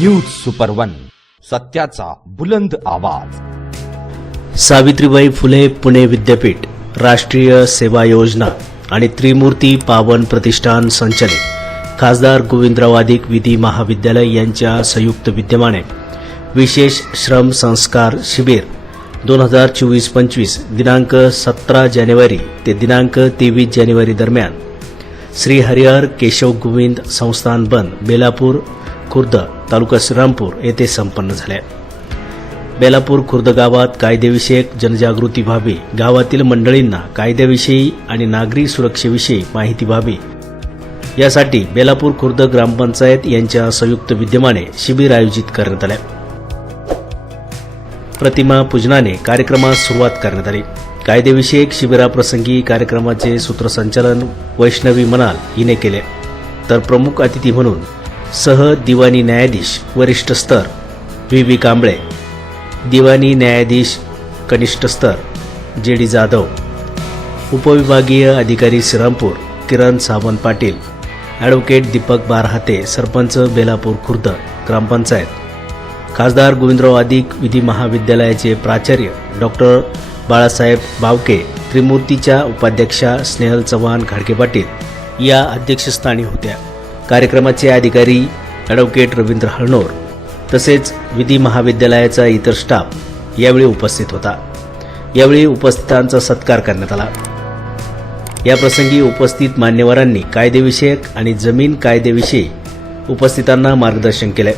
News super one सत्याचा बुलंद आवाज. सावित्रीबाई फुले पुणे विद्यापीठ राष्ट्रीय सेवा योजना आणि त्रिमूर्ती पावन प्रतिष्ठान संचलित. खासदार गोविंदराव अधिक विधी महाविद्यालय यांच्या संयुक्त विद्यमाने विशेष श्रम संस्कार शिबिर दोन हजार चोवीस पंचवीस दिनांक सतरा जानेवारी ते दिनांक तेवीस जानेवारी दरम्यान. श्री हरिहर केशव गोविंद संस्थान बंद बेलापूर खुर्द. तालुका श्रीरामपूर येथे संपन्न झाल्या. बेलापूर खुर्द गावात कायदेविषयक जनजागृती व्हावी गावातील मंडळींना कायद्याविषयी आणि नागरी सुरक्षेविषयी माहिती व्हावी. यासाठी बेलापूर खुर्द ग्रामपंचायत यांच्या संयुक्त विद्यमाने शिबिर आयोजित करण्यात आले. प्रतिमा पूजनाने कार्यक्रमास सुरुवात करण्यात आली. कायदेविषयक शिबिराप्रसंगी कार्यक्रमाचे सूत्रसंचालन वैष्णवी मनाल हिने केले. तर प्रमुख अतिथी म्हणून सह दिवाणी न्यायाधीश वरिष्ठ स्तर व्ही. व्ही. कांबळे. दिवाणी न्यायाधीश कनिष्ठ स्तर जे. डी. जाधव. उपविभागीय अधिकारी श्रीरामपूर किरण सावंत पाटील. ॲडव्होकेट दीपक बारहाते सरपंच बेलापूर खुर्द ग्रामपंचायत. खासदार गोविंदराव अधिक विधी महाविद्यालयाचे प्राचार्य डॉक्टर बाळासाहेब बावके त्रिमूर्तीच्या उपाध्यक्षा स्नेहल चव्हाण खाडके पाटील या अध्यक्षस्थानी होत्या. कार्यक्रमाचे अधिकारी ॲडव्होकेट रवींद्र हळणोर तसेच विधी महाविद्यालयाचा इतर स्टाफ यावेळी उपस्थित होता. यावेळी उपस्थितांचा सत्कार करण्यात आला. याप्रसंगी उपस्थित मान्यवरांनी कायदेविषयक आणि जमीन कायदेविषयी उपस्थितांना मार्गदर्शन केले.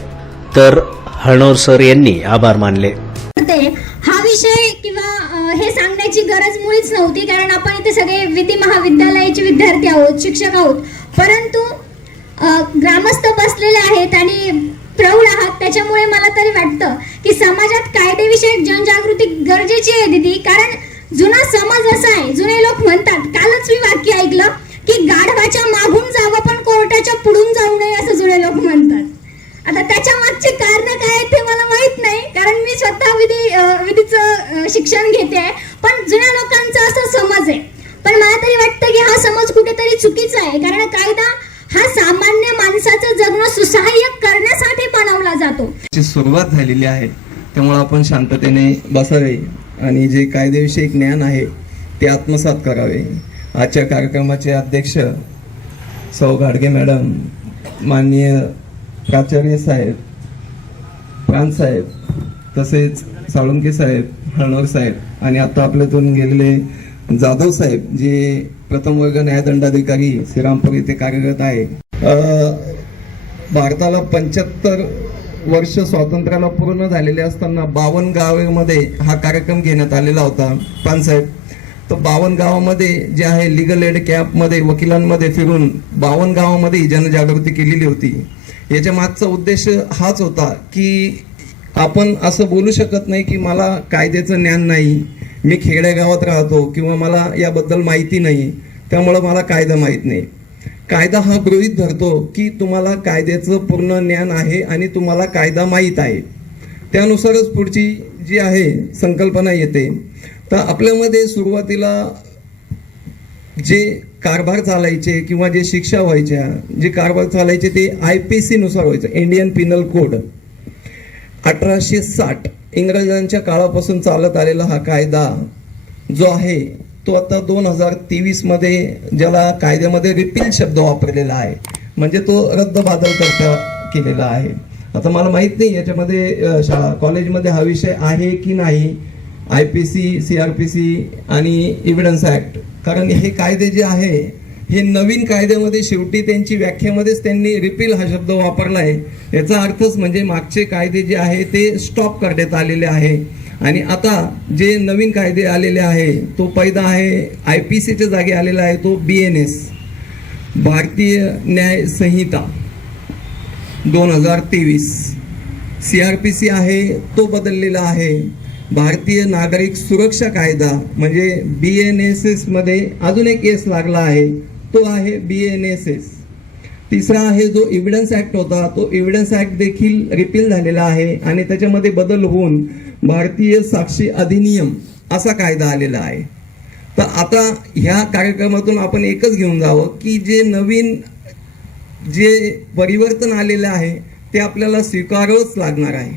तर हळणोर सर यांनी आभार मानले. ते हा विषय किंवा हे सांगण्याची गरज मुळीच नव्हती कारण आपण इथे सगळे विधी महाविद्यालयाचे विद्यार्थी आहोत शिक्षक आहोत. परंतु ग्रामस्थ बसलेले आहेत आणि प्रौढ आहात. त्याच्यामुळे मला तरी वाटतं की समाजात कायदेविषयक जनजागृती गरजेची आहे दिदी. कारण जुना समाज असा आहे जुने लोक म्हणतात कालच मी वाक्य ऐकलं की गाढवाच्या मागून जावं पण कोर्टाच्या पुढून जाऊ नये असं जुने लोक म्हणतात. आता त्याच्या मागचे कारण काय आहेत ते मला माहीत नाही. कारण मी स्वतः विधी विधीचं शिक्षण घेते आहे पण जुन्या लोकांचा असा समज आहे पण मला तरी वाटतं की हा समज कुठेतरी चुकीचा आहे कारण कायदा हा सामान्य माणसाचं जगणं सुसहाय्य करण्यासाठी बनवला जातो ची सुरुवात झालेली आहे. त्यामुळे आपण शांततेने बसावे आणि जे कायदेविषयक ज्ञान आहे ते आत्मसात करावे. आजच्या कार्यक्रमाचे अध्यक्ष सौ गाडगे मॅडम माननीय प्राचार्य साहेब प्रांत साहेब तसेच साळुंके साहेब हळणोर साहेब आणि आता आपल्यातून गेलेले जाधव साहेब जे प्रथम वर्ग न्यायदंडाधिकारी श्रीरामपूर येथे कार्यरत आहे. भारताला पंच्याहत्तर वर्ष स्वातंत्र्याला पूर्ण झालेले असताना बावन गावामध्ये हा कार्यक्रम घेण्यात आलेला होता. पानसाहेब तर बावन गावामध्ये जे आहे लिगल एड कॅम्पमध्ये वकिलांमध्ये फिरून बावन गावामध्ये ही जनजागृती केलेली होती. याच्या मागचा उद्देश हाच होता की आपण असं बोलू शकत नाही की मला कायद्याचं ज्ञान नाही मी खेड्यागावात राहतो किंवा मला याबद्दल माहिती नाही त्यामुळं मला कायदा माहीत नाही. कायदा हा गृहित धरतो की तुम्हाला कायद्याचं पूर्ण ज्ञान आहे आणि तुम्हाला कायदा माहीत आहे. त्यानुसारच पुढची जी आहे संकल्पना येते. तर आपल्यामध्ये सुरुवातीला जे कारभार चालायचे किंवा जे शिक्षा व्हायच्या जे कारभार चालायचे ते आय पी सी नुसार व्हायचं इंडियन पिनल कोड अठराशे साठ इंग्रजांच्या काळापासून चालत आलेला हा कायदा जो आहे तो आता दोन हजार तेवीसमध्ये ज्याला कायद्यामध्ये रिपील शब्द वापरलेला आहे म्हणजे तो रद्द बादल करता केलेला आहे. आता मला माहीत नाही याच्यामध्ये शाळा कॉलेजमध्ये हा विषय आहे की नाही I P C C R P C आणि इव्हिडन्स ऍक्ट कारण हे कायदे जे आहे हे नवीन कायद्यामध्ये शेवटी त्यांची व्याख्येमध्येच त्यांनी रिपील हा शब्द वापरला आहे याचा अर्थच म्हणजे मागचे कायदे जे आहे ते स्टॉप करण्यात आलेले आहे. आणि आता जे नवीन कायदे आलेले आहे तो पहिला आहे आय पी सीच्या जागी आलेला आहे तो बी एन एस भारतीय न्याय संहिता दोन हजार तेवीस. सी आर पी सी आहे तो बदललेला आहे. भारतीय नागरिक सुरक्षा कायदा म्हणजे बी एन एस एसमध्ये अजून एक केस लागला आहे तो आहे बी एन एस एस तिसरा आहे जो इव्हिडन्स ॲक्ट होता तो इव्हिडन्स ॲक्ट देखील रिपील झालेला आहे आणि त्याच्यामध्ये बदल होऊन भारतीय साक्षी अधिनियम असा कायदा आलेला आहे. तर आता ह्या कार्यक्रमातून आपण एकच घेऊन जावं की जे नवीन जे परिवर्तन आलेलं आहे ते आपल्याला स्वीकारावंच लागणार आहे.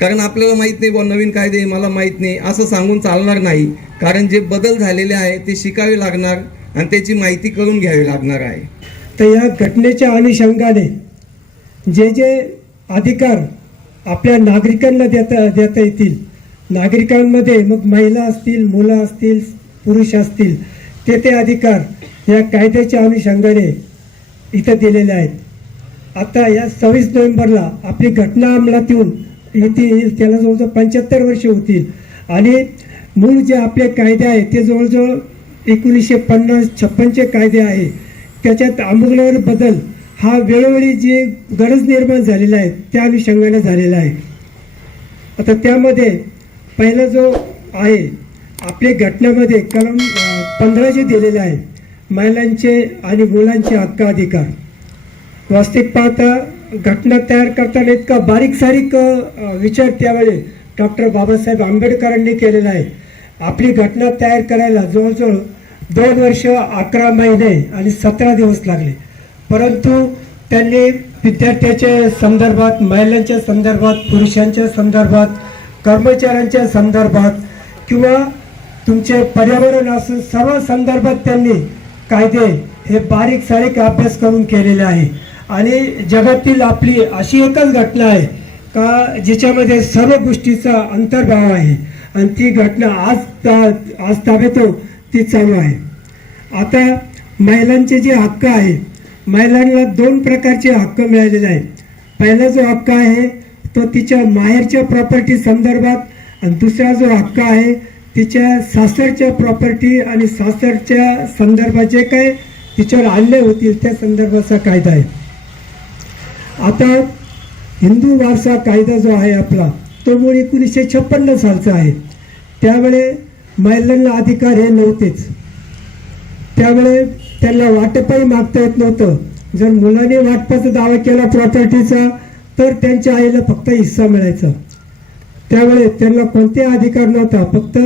कारण आपल्याला माहीत नाही बुवा नवीन कायदे मला माहीत नाही असं सांगून चालणार नाही. कारण जे बदल झालेले आहे ते शिकावे लागणार आणि त्याची माहिती करून घ्यावी लागणार आहे. तर या घटनेच्या अनुषंगाने जे जे अधिकार आपल्या नागरिकांना देता देता येतील. नागरिकांमध्ये मग महिला असतील मुलं असतील पुरुष असतील ते ते अधिकार या कायद्याच्या अनुषंगाने इथं दिलेले आहेत. आता या सव्वीस नोव्हेंबरला आपली घटना अंमलात येऊन येतील त्याला जवळजवळ पंच्याहत्तर वर्ष होतील. आणि मूळ जे आपले कायदे आहेत ते जवळजवळ एकोणीसशे पन्नास छप्पनचे कायदे आहे. त्याच्यात आमूलावर बदल हा वेळोवेळी जे गरज निर्माण झालेला आहे त्या अनुषंगाने झालेला आहे. आता त्यामध्ये पहिला जो आहे आपल्या घटनेमध्ये कलम पंधरा जे दिलेले आहे महिलांचे आणि मुलांचे हक्क अधिकार. वास्तविक पाहता घटना तयार करताना इतका बारीक सारीक विचार त्यावेळी डॉक्टर बाबासाहेब आंबेडकरांनी केलेला आहे. आपली घटना तयार करायला जवळजवळ दोन वर्ष अकरा महिने आणि सतरा दिवस लागले. परंतु त्यांनी विद्यार्थ्याच्या संदर्भात महिलांच्या संदर्भात पुरुषांच्या संदर्भात कर्मचाऱ्यांच्या संदर्भात किंवा तुमचे पर्यावरण असून सर्व संदर्भात त्यांनी कायदे हे बारीक सारीक अभ्यास करून केलेले आहे. आणि जगातील आपली अशी एकच घटना आहे का जिच्यामध्ये सर्व गोष्टीचा अंतर्भाव आहे. आणि ती घटना आज ता- आज ताबेतो ती चालू आहे. आता महिलांचे जे हक्क आहे महिलांना दोन प्रकारचे हक्क मिळालेले आहेत. पहिला जो हक्क आहे तो तिच्या माहेरच्या प्रॉपर्टी संदर्भात आणि दुसरा जो हक्क आहे तिच्या सासरच्या प्रॉपर्टी आणि सासरच्या संदर्भात जे काय तिच्यावर आणले होतील त्या संदर्भाचा कायदा आहे. आता हिंदू वारसा कायदा जो आहे आपला तो मूळ एकोणीसशे छप्पन्न सालचा आहे. त्यावेळे महिलांना अधिकार हे नव्हतेच. त्यावेळे त्यांना वाटपही मागता येत नव्हतं. जर मुलाने वाटपाचा दावा केला प्रॉपर्टीचा तर त्यांच्या आईला फक्त हिस्सा मिळायचा. त्यावेळे त्यांना कोणतेही अधिकार नव्हता. फक्त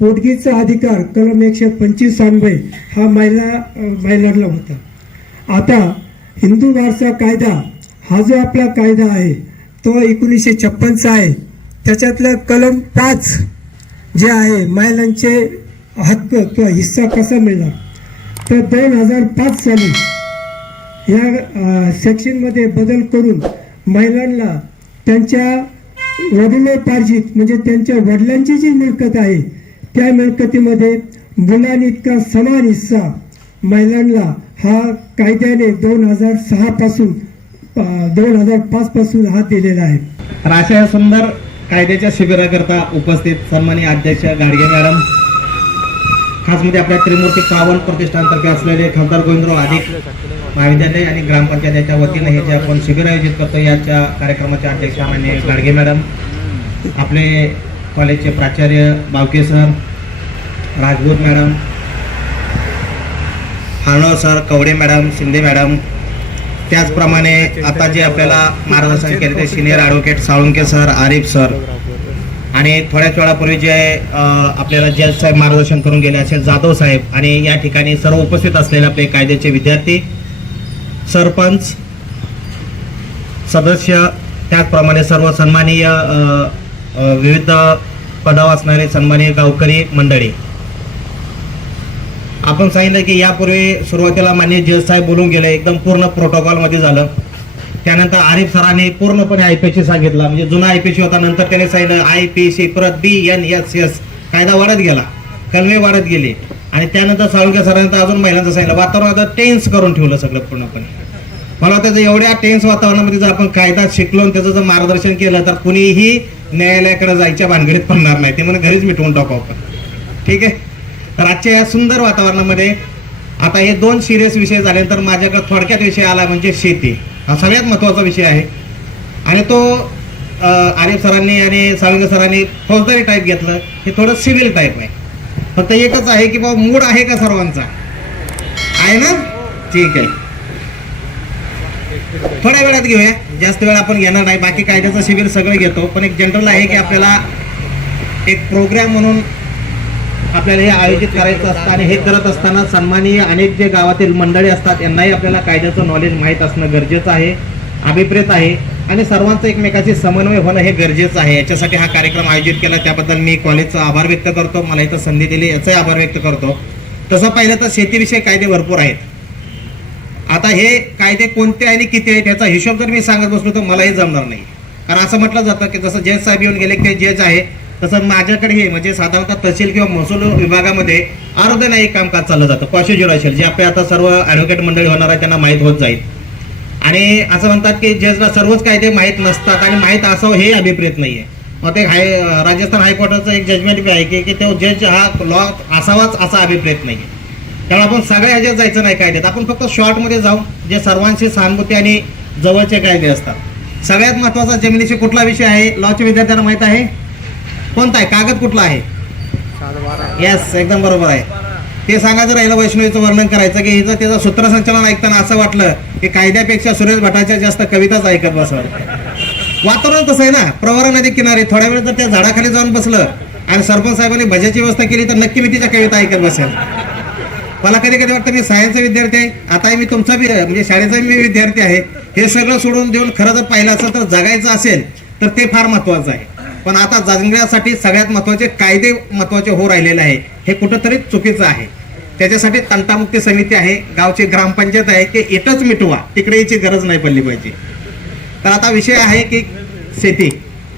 पोटगीचा अधिकार कलम एकशे पंचवीस अन्वय हा महिला महिलांना होता. आता हिंदू वारसा कायदा हा जो आपला कायदा आहे तो एकोणीसशे छप्पनचा आहे. त्याच्यातलं कलम पाच जे आहे महिलांचे हक्क किंवा हिस्सा कसा मिळणार? तर दोन हजार पाच साली या सेक्शनमध्ये बदल करून महिलांना त्यांच्या वडिलोपार्जित म्हणजे त्यांच्या वडिलांची जी मिळकत आहे त्या मिळकतीमध्ये मुलांइतका समान हिस्सा महिलांना हा कायद्याने दोन हजार सहा पासून दोन हजार पाच पासून हा दिलेला आहे. तर अशा या सुंदर कायद्याच्या शिबिराकरता उपस्थित सन्मानी अध्यक्ष गाडगे मॅडम खासमध्ये म्हणजे आपल्या त्रिमूर्ती पावन प्रतिष्ठानतर्फे असलेले खासदार गोविंदराव अधिक महाविद्यालय आणि ग्रामपंचायत याच्या वतीनं हे जे आपण शिबिर आयोजित करतो याच्या कार्यक्रमाचे अध्यक्ष माननीय गाडगे मॅडम आपले कॉलेजचे प्राचार्य Bawke sir Rajput madam Hanav sir Kawade madam Shinde madam त्याचप्रमाणे आता जे आपल्याला मार्गदर्शन केले ते senior advocate Salunke sir Arif sir आणि थोड्याच वेळापूर्वी जे आपल्याला जज साहेब मार्गदर्शन करून गेले असे जाधव साहेब आणि या ठिकाणी सर्व उपस्थित असलेले आपले कायद्याचे विद्यार्थी सरपंच सदस्य त्याचप्रमाणे सर्व सन्माननीय विविध पदावर असणारे सन्माननीय गावकरी मंडळी. आपण सांगितलं की यापूर्वी सुरुवातीला मान्य जज साहेब बोलून गेले एकदम पूर्ण प्रोटोकॉलमध्ये झालं. त्यानंतर आरिफ सरांनी पूर्णपणे आयपीसी सांगितलं. म्हणजे जुना आयपीसी होता नंतर त्याने सांगितलं आय पी सी परत बी एन एस एस कायदा वाढत गेला. कलमे वाढत गेली. आणि त्यानंतर साळुंके सरांनी तर अजून महिलांचं सांगितलं वातावरण आता टेन्स करून ठेवलं सगळं पूर्णपणे. मला वाटतं जर एवढ्या टेन्स वातावरणामध्ये जर आपण कायदा शिकलो आणि त्याचं जर मार्गदर्शन केलं तर कुणीही न्यायालयाकडे जायच्या भानगडीत पडणार नाही. ते म्हणजे घरीच मिटवून टाकू आपण. ठीक आहे? तर आजच्या या सुंदर वातावरणामध्ये आता हे दोन सिरियस विषय झाले तर माझ्याकडे थोडक्यात विषय आला म्हणजे शेती. हा सगळ्यात महत्त्वाचा विषय आहे. आणि तो आरिफ सरांनी आणि सावंग सरांनी फौजदारी टाईप घेतलं. हे थोडं सिव्हिल टाईप आहे. फक्त एकच आहे की बाबा मूड आहे का सर्वांचा? आहे ना? ठीक आहे. थोड्या वेळात घेऊया. जास्त वेळ आपण घेणार नाही. बाकी कायद्याचं शिबिर सगळं घेतो. पण एक जनरल आहे की आपल्याला एक प्रोग्राम म्हणून आपल्याला हे आयोजित करायचं असतं आणि हे करत असताना सन्माननीय अनेक जे गावातील मंडळी असतात यांनाही आपल्याला कायद्याचं नॉलेज माहीत असणं गरजेचं आहे अभिप्रेत आहे आणि सर्वांचं एकमेकाशी समन्वय होणं हे गरजेचं आहे. याच्यासाठी हा कार्यक्रम आयोजित केला. त्याबद्दल मी कॉलेजचा आभार व्यक्त करतो. मला इथं संधी दिली याचाही आभार व्यक्त करतो. तसं पाहिलं तर शेतीविषयी कायदे भरपूर आहेत. आता हे कायदे कोणते आणि किती आहेत याचा हिशोब जर मी सांगत बसलो तर मलाही जमणार नाही. कारण असं म्हटलं जातं की जसं जज साहेब येऊन गेले की ते जज आहे तसं माझ्याकडे हे म्हणजे साधारणतः तहसील किंवा महसूल विभागामध्ये आरोग्य नाही कामकाज चाललं जातं प्रोसिजर असेल जे आपल्या आता सर्व ॲडव्होकेट मंडळी होणार आहे त्यांना माहीत होत जाईल. आणि असं म्हणतात की जजला सर्वच कायदे माहीत नसतात आणि माहीत असावं हे अभिप्रेत नाहीये. मग ते हाय राजस्थान हायकोर्टाचं एक जजमेंट बी आहे की की तो जज हा लॉ असावाच असा अभिप्रेत नाहीये. त्यामुळे आपण सगळ्या ह्याच्यात जायचं नाही कायद्यात आपण फक्त शॉर्टमध्ये जाऊ जे सर्वांशी सहानुभूती आणि जवळचे कायदे असतात. सगळ्यात महत्त्वाचा जमिनीशी कुठला विषय आहे? लॉच्या विद्यार्थ्यांना माहीत आहे? कोणता आहे? कागद कुठला आहे? येस एकदम बरोबर आहे. ते सांगायचं राहिलं वैष्णवीचं वर्णन करायचं की हिचं त्याचं सूत्रसंचलन ऐकताना असं वाटलं की कायद्यापेक्षा सुरेश भटाच्या जास्त कविताच ऐकत बसवाल वातावरण तसं आहे ना? प्रवरा नदी किनारी थोड्या वेळ जर त्या झाडाखाली जाऊन बसलं आणि सरपंच साहेबांनी भज्याची व्यवस्था केली तर नक्की मी तिच्या कविता ऐकत बसेल. मला कधी कधी वाटतं मी सायन्सचा विद्यार्थी आहे. आता मी तुमचा बी म्हणजे शाळेचा मी विद्यार्थी आहे. हे सगळं सोडून देऊन खरं जर पाहिलं असेल तर जगायचं असेल तर ते फार महत्वाचं आहे. पण आता जगण्यासाठी सगळ्यात महत्त्वाचे कायदे महत्त्वाचे हो राहिलेले आहे. हे कुठंतरी चुकीचं आहे. त्याच्यासाठी तंटामुक्ती समिती आहे गावची ग्रामपंचायत आहे की इथंच मिटवा तिकडे याची गरज नाही पडली पाहिजे. तर आता विषय आहे की शेती.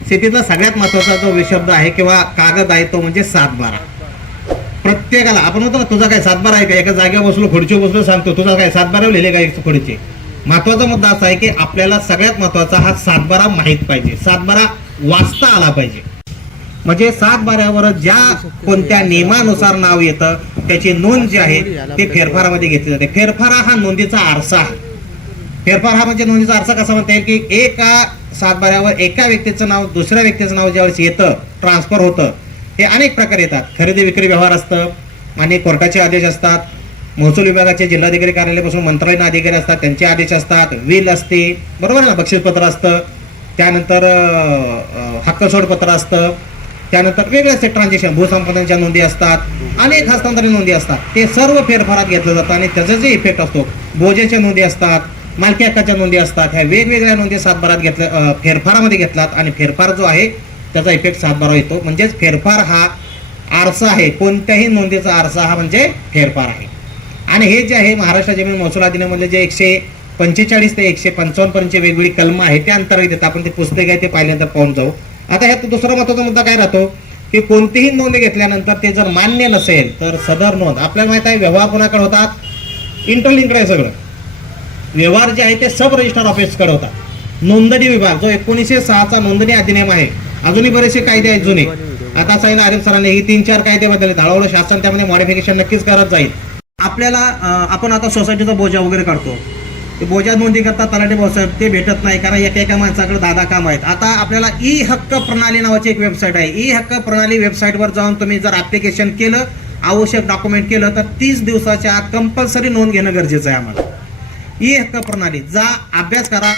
शेतीतला सगळ्यात महत्त्वाचा जो शब्द आहे किंवा कागद आहे तो म्हणजे सातबारा. प्रत्येकाला आपण म्हणतो ना तुझा काय सातबारा आहे का? एका जागेवर बसलो खुर्चीवर बसलो सांगतो तुझा काय सातबारा लिहिले का एक खुर्ची? महत्त्वाचा मुद्दा असा आहे की आपल्याला सगळ्यात महत्त्वाचा हा सातबारा माहीत पाहिजे. सातबारा वाचता आला पाहिजे. म्हणजे सात बाऱ्यावर ज्या कोणत्या नियमानुसार नाव येतं त्याची नोंद जी आहे ते फेरफारामध्ये घेतली जाते. फेरफारा हा नोंदीचा आरसा आहे. फेरफार हा म्हणजे नोंदीचा आरसा कसा म्हणता येईल की एका सातबाऱ्यावर एका व्यक्तीचं नाव दुसऱ्या व्यक्तीचं नाव ज्यावेळेस येतं ट्रान्सफर होतं हे अनेक प्रकार येतात. खरेदी विक्री व्यवहार असतं आणि कोर्टाचे आदेश असतात महसूल विभागाचे जिल्हाधिकारी कार्यालयापासून मंत्रालयीन अधिकारी असतात त्यांचे आदेश असतात विल असते बरोबर आहे ना? बक्षीसपत्र असतं त्यानंतर हक्कसोडपत्र असतं. त्यानंतर वेगळ्या असते ट्रान्झॅक्शन भूसंपादनाच्या नोंदी असतात अनेक हस्तांतरण नोंदी असतात. ते सर्व फेरफारात घेतलं जातं आणि त्याचा जे इफेक्ट असतो बोजेच्या नोंदी असतात मालकी हक्काच्या नोंदी असतात ह्या वेगवेगळ्या नोंदी सातबारात घेतल्या फेरफारामध्ये घेतलात आणि फेरफार जो आहे त्याचा इफेक्ट सातबारा येतो. म्हणजेच फेरफार हा आरसा आहे. कोणत्याही नोंदीचा आरसा हा म्हणजे फेरफार आहे. आणि हे जे आहे महाराष्ट्र जमीन महसूल अधिनियममधले जे एकशे पंचेचाळीस ते एकशे पंचावन्न पर्यंतची वेगवेगळी कलम आहे त्या अंतर्गत येतात. आपण ते पुस्तक आहे ते पाहिल्यानंतर पाहून जाऊ. आता ह्यात दुसरा महत्त्वाचा मुद्दा काय राहतो? की कोणतीही नोंद घेतल्यानंतर ते जर मान्य नसेल तर सदर नोंद. आपल्याला माहीत आहे व्यवहार कोणाकडे होतात? इंटरलिंकड आहे सगळं. व्यवहार जे आहे ते सब रजिस्टर ऑफिसकडे होतात. नोंदणी विभाग जो एकोणीसशे सहाचा नोंदणी अधिनियम आहे अजूनही बरेचसे कायदे आहेत जुने. आता सांगितलं आरिफ सरांनी ही तीन चार कायदे बदलले हळूहळू शासन त्यामध्ये मॉडिफिकेशन नक्कीच करत जाईल. आपल्याला आपण आता सोसायटीचा बोजा वगैरे काढतो. ते बोजा नोंदी करता तलाठी भाऊसाहेब ते भेटत नाही कारण एका एका माणसाकडे दादा काम आहेत. आता आपल्याला ई हक्क प्रणाली नावाची एक वेबसाईट आहे. ई हक्क प्रणाली वेबसाईटवर जाऊन तुम्ही जर ऍप्लिकेशन केलं आवश्यक डॉक्युमेंट केलं तर तीस दिवसाच्या आत कंपल्सरी नोंद घेणं गरजेचं आहे आम्हाला. ई हक्क प्रणाली जा अभ्यास करा.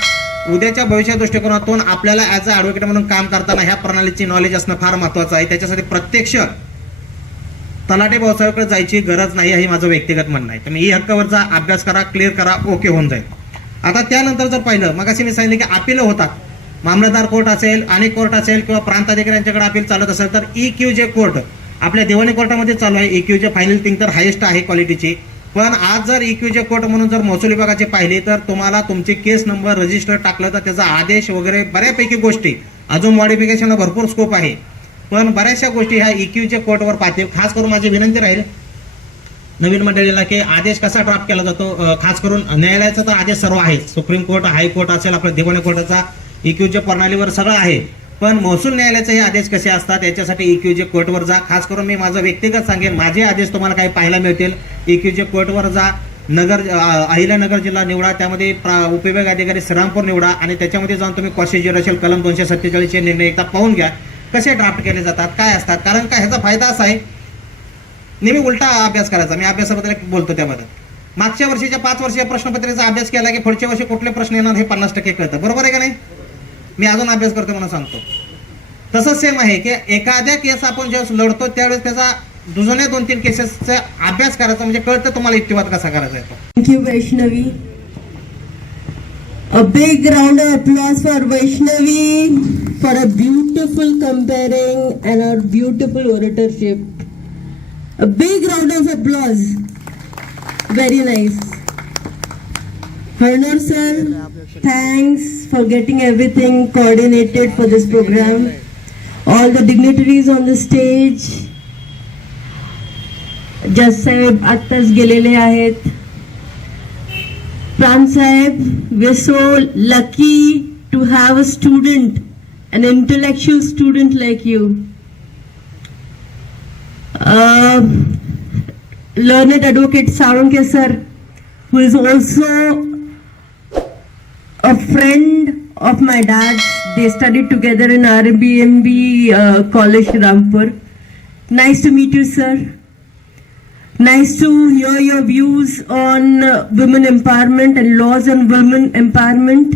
उद्याच्या भविष्या दृष्टिकोनातून आपल्याला ॲज अ ॲडव्होकेट म्हणून काम करताना ह्या प्रणालीची नॉलेज असणं फार महत्वाचं आहे. त्याच्यासाठी प्रत्यक्ष तलाटे भाऊसाहेबकडे जायची गरज नाही हे माझं व्यक्तिगत म्हणणं आहे. तुम्ही ई हक्कावरचा अभ्यास करा क्लिअर करा ओके होऊन जाईल. आता त्यानंतर जर पाहिलं मग असे मी सांगितलं की अपील होतात. मामलतदार कोर्ट असेल आणि कोर्ट असेल किंवा प्रांत अधिकाऱ्यांच्याकडे अपील चालत असेल तर ई क्यू जे कोर्ट आपल्या दिवाणी कोर्टामध्ये चालू आहे. E Q J final thing तर हायेस्ट आहे क्वालिटीची पण आज जर ई क्यू जे कोर्ट म्हणून जर महसूल विभागाचे पाहिले तर तुम्हाला तुमचे केस नंबर रजिस्टर टाकलं तर त्याचा आदेश वगैरे बऱ्यापैकी गोष्टी. अजून मॉडिफिकेशनला भरपूर स्कोप आहे. पण बऱ्याचशा गोष्टी ह्या इक्यूच्या कोर्टवर पाहतील खास करून माझी विनंती राहील नवीन मंडळीला की आदेश कसा ड्राफ्ट केला जातो खास करून न्यायालयाचा तर आदेश सर्व आहे. सुप्रीम कोर्ट हायकोर्ट असेल आपल्या दिवाणी कोर्टाचा इक्यूच्या प्रणालीवर सगळं आहे. पण महसूल न्यायालयाचे हे आदेश कसे असतात याच्यासाठी इक्यूजे कोर्टवर जा. खास करून मी माझं व्यक्तिगत सांगेन माझे आदेश तुम्हाला काही पाहायला मिळतील. इक्यूजे कोर्टवर जा. नगर अहिल्यानगर जिल्हा निवडा त्यामध्ये प्रा- उपविभाग अधिकारी श्रीरामपूर निवडा आणि त्याच्यामध्ये जाऊन तुम्ही प्रोसिजर असेल कलम दोनशे सत्तेचाळीसचे निर्णय एकदा पाहून घ्या. कसे ड्राफ्ट केले जातात काय असतात? कारण काय ह्याचा फायदा असा आहे नेहमी उलटा अभ्यास करायचा. मी अभ्यासाबद्दल बोलतो त्याबद्दल मागच्या वर्षीच्या पाच वर्षीय प्रश्नपत्रेचा अभ्यास केला की पुढच्या वर्षी कुठले प्रश्न येणार हे पन्नास टक्के कळतं. बरोबर आहे का नाही? मी अजून अभ्यास करतो म्हणून सांगतो. तसंच सेम आहे की एखाद्या केस आपण ज्यावेळेस लढतो त्यावेळेस त्याचा जुन्या दोन तीन केसेसचा अभ्यास करायचा म्हणजे कळतं तुम्हाला युक्तिवाद कसा करायचा येतो thank you Vaishnavi A big round of applause for Vaishnavi for a beautiful comparing and a beautiful oratorship. A big round of applause. Very nice. Harnar sir, thanks for getting everything coordinated for this program. All the dignitaries on the stage. जज साहेब आत्ताच गेलेले आहेत Pran Sahib, we're so lucky to have a student, an intellectual student like you. Uh, learned advocate Saranke sir, who is also a friend of my dad's. They studied together in RBMB uh, College, Rampur. Nice to meet you, sir. Nice to hear your views on uh, women empowerment and laws on women empowerment.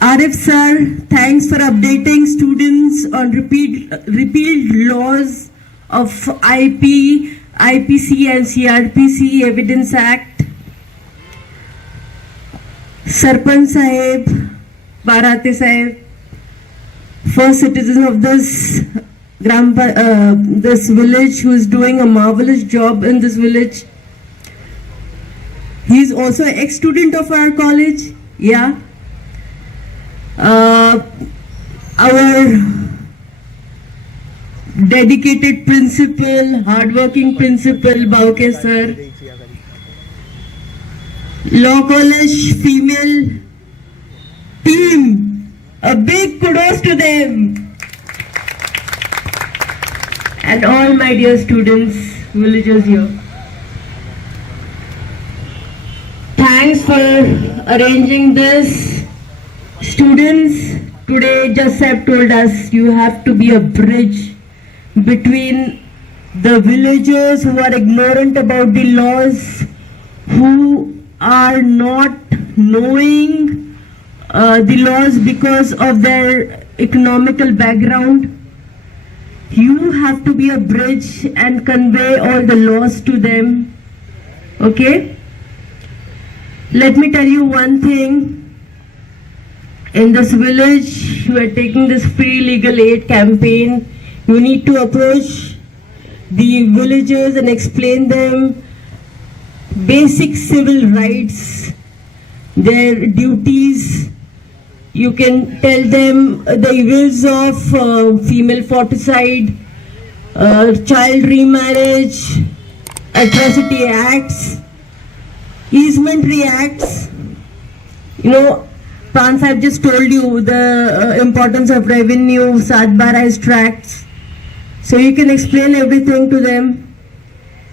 Arif sir, thanks for updating students on repeat, repealed laws of IP, IPC and CRPC Evidence Act. Sarpanch Sahib, Barate Sahib, first citizen of this Gram, uh, this village who is doing a marvelous job in this village. He is also an ex-student of our college. Yeah. Uh, our dedicated principal, hardworking principal, Bauke sir. Law College female team. A big kudos to them and all my dear students, villagers here. Thanks for arranging this. Students, today just have told us you have to be a bridge between the villagers who are ignorant about the laws, who are not knowing uh, the laws because of their economical background you have to be a bridge and convey all the laws to them. Okay? Let me tell you one thing. In this village, you are taking this free legal aid campaign. You need to approach the villagers and explain them basic civil rights, their duties, you can tell them the evils of uh, female foeticide, uh, child remarriage, atrocity acts, easement acts. You know, Prans have just told you the uh, importance of revenue, Sadbarais tracts. So you can explain everything to them.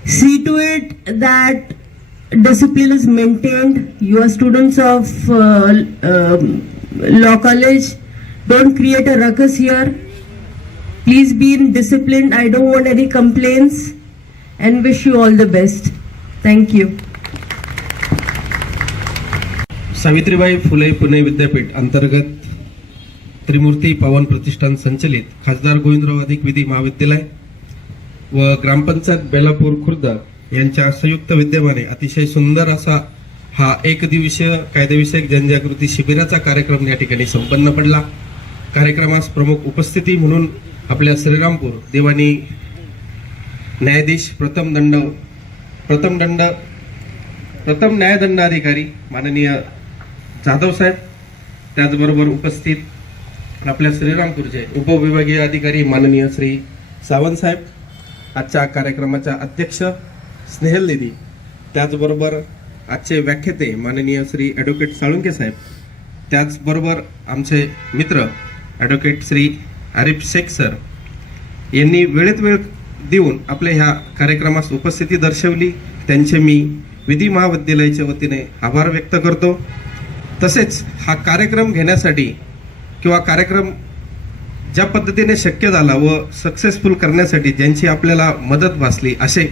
See to it that discipline is maintained. You are students of uh, um, law college. Don't create a ruckus here. Please be in discipline. I don't want any complaints and wish you all the best. Thank you. Savitribai Phule Pune विद्यापीठ अंतर्गत त्रिमूर्ती पवन प्रतिष्ठान संचलित खासदार गोविंदराव अधिक विधी महाविद्यालय व ग्रामपंचायत बेलापूर खुर्द यांच्या संयुक्त विद्यमाने अतिशय सुंदर असा हा एक दिवसीय कायदेविषयक जनजागृती शिबिराचा कार्यक्रम या ठिकाणी संपन्न पडला. कार्यक्रमास प्रमुख उपस्थिती म्हणून आपल्या श्रीरामपूर देवानी न्यायाधीश प्रथम दंड प्रथम दंड प्रथम न्यायदंडाधिकारी माननीय जाधव साहेब त्याचबरोबर उपस्थित आपल्या श्रीरामपूरचे उपविभागीय अधिकारी माननीय श्री सावंत साहेब आजच्या कार्यक्रमाच्या अध्यक्ष स्नेहल दिदी त्याचबरोबर आजचे व्याख्याते माननीय श्री ॲडव्होकेट साळुंके साहेब. त्याचबरोबर आमचे मित्र ॲडव्होकेट श्री आरिफ शेख सर यांनी वेळेत वेळ देऊन आपल्या ह्या कार्यक्रमास उपस्थिती दर्शवली. त्यांचे मी विधी महाविद्यालयाच्या वतीने आभार व्यक्त करतो. तसेच हा कार्यक्रम घेण्यासाठी किंवा कार्यक्रम ज्या पद्धतीने शक्य झाला व सक्सेसफुल करण्यासाठी ज्यांची आपल्याला मदत भासली असे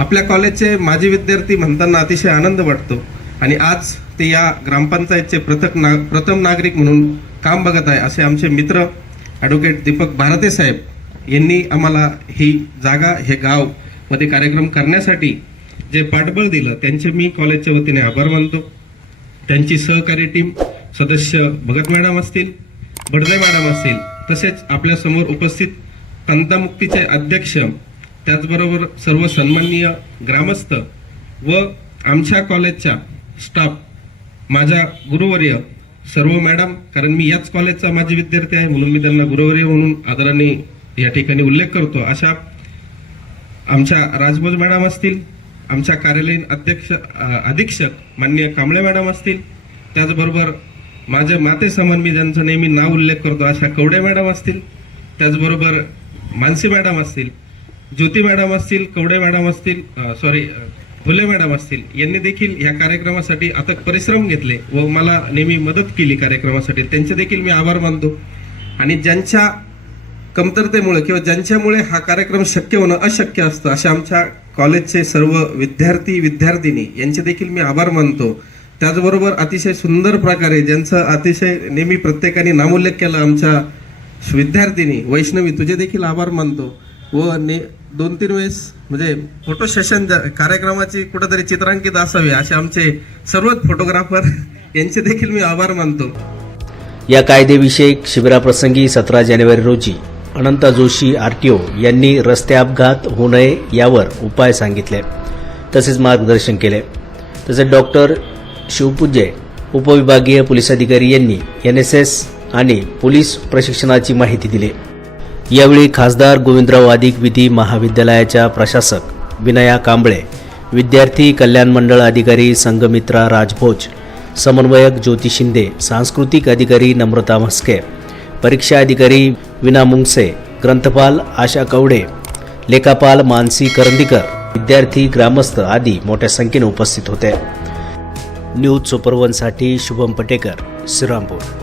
आपल्या कॉलेजचे माजी विद्यार्थी म्हणताना अतिशय आनंद वाटतो. आणि आज ते या ग्रामपंचायतचे प्रथक ना प्रथम नागरिक म्हणून काम बघत आहे असे आमचे मित्र ॲडव्होकेट दीपक भारते साहेब यांनी आम्हाला ही जागा हे गावमध्ये कार्यक्रम करण्यासाठी जे पाठबळ दिलं त्यांचे मी कॉलेजच्या वतीने आभार मानतो. त्यांची सहकारी टीम सदस्य भगत मॅडम असतील बडदे मॅडम असतील तसेच आपल्यासमोर उपस्थित कांतामुक्तीचे अध्यक्ष त्याचबरोबर सर्व सन्माननीय ग्रामस्थ व आमच्या कॉलेजच्या स्टाफ माझ्या गुरुवर्य सर्व मॅडम कारण मी याच कॉलेजचा माझे विद्यार्थी आहे म्हणून मी त्यांना गुरुवर्य म्हणून आदराने या ठिकाणी उल्लेख करतो. अशा आमच्या राजभोज मॅडम असतील आमच्या कार्यालयीन अध्यक्ष अधीक्षक मान्य कांबळे मॅडम असतील त्याचबरोबर माझे माते समान मी ज्यांचं नेहमी नाव उल्लेख करतो अशा कवडे मॅडम असतील त्याचबरोबर मानसी मॅडम असतील ज्योती मॅडम असतील कवडे मॅडम असतील सॉरी फुले मॅडम असतील यांनी देखील या कार्यक्रमासाठी अथक परिश्रम घेतले व मला नेहमी मदत केली कार्यक्रमासाठी. त्यांचे देखील मी आभार मानतो. आणि ज्यांच्या कमतरतेमुळे किंवा ज्यांच्यामुळे हा कार्यक्रम शक्य होणं अशक्य असतं अशा आमच्या कॉलेजचे सर्व विद्यार्थी विद्यार्थिनी यांचे देखील मी आभार मानतो. त्याचबरोबर अतिशय सुंदर प्रकारे ज्यांचं अतिशय नेहमी प्रत्येकाने नामोल्लेख केला आमच्या विद्यार्थिनी वैष्णवी तुझे देखील आभार मानतो व ने दोन तीन वेळेस म्हणजे फोटो सेशन कार्यक्रमाची कुठेतरी चित्रांकित असावे असे आमचे सर्वच फोटोग्राफर यांचे देखील मी आभार मानतो. या कायदेविषयक शिबिराप्रसंगी सतरा जानेवारी रोजी अनंता जोशी आरटीओ यांनी रस्ते अपघात होऊ नये यावर उपाय सांगितले तसेच मार्गदर्शन केले. तसेच डॉक्टर शिवपूज्य उपविभागीय पोलीस अधिकारी यांनी एन एस एस आणि पोलीस प्रशिक्षणाची माहिती दिली. यावेळी खासदार गोविंदराव आदिक विधी महाविद्यालयाच्या प्रशासक विनया कांबळे विद्यार्थी कल्याण मंडळ अधिकारी संघमित्रा राजभोज समन्वयक ज्योती शिंदे सांस्कृतिक अधिकारी नम्रता म्हस्के परीक्षा अधिकारी विना मुंगसे ग्रंथपाल आशा कवडे लेखापाल मानसी करंदीकर विद्यार्थी ग्रामस्थ आदी मोठ्या संख्येने उपस्थित होते. न्यूज सुपरवनसाठी शुभम पटेकर श्रीरामपूर.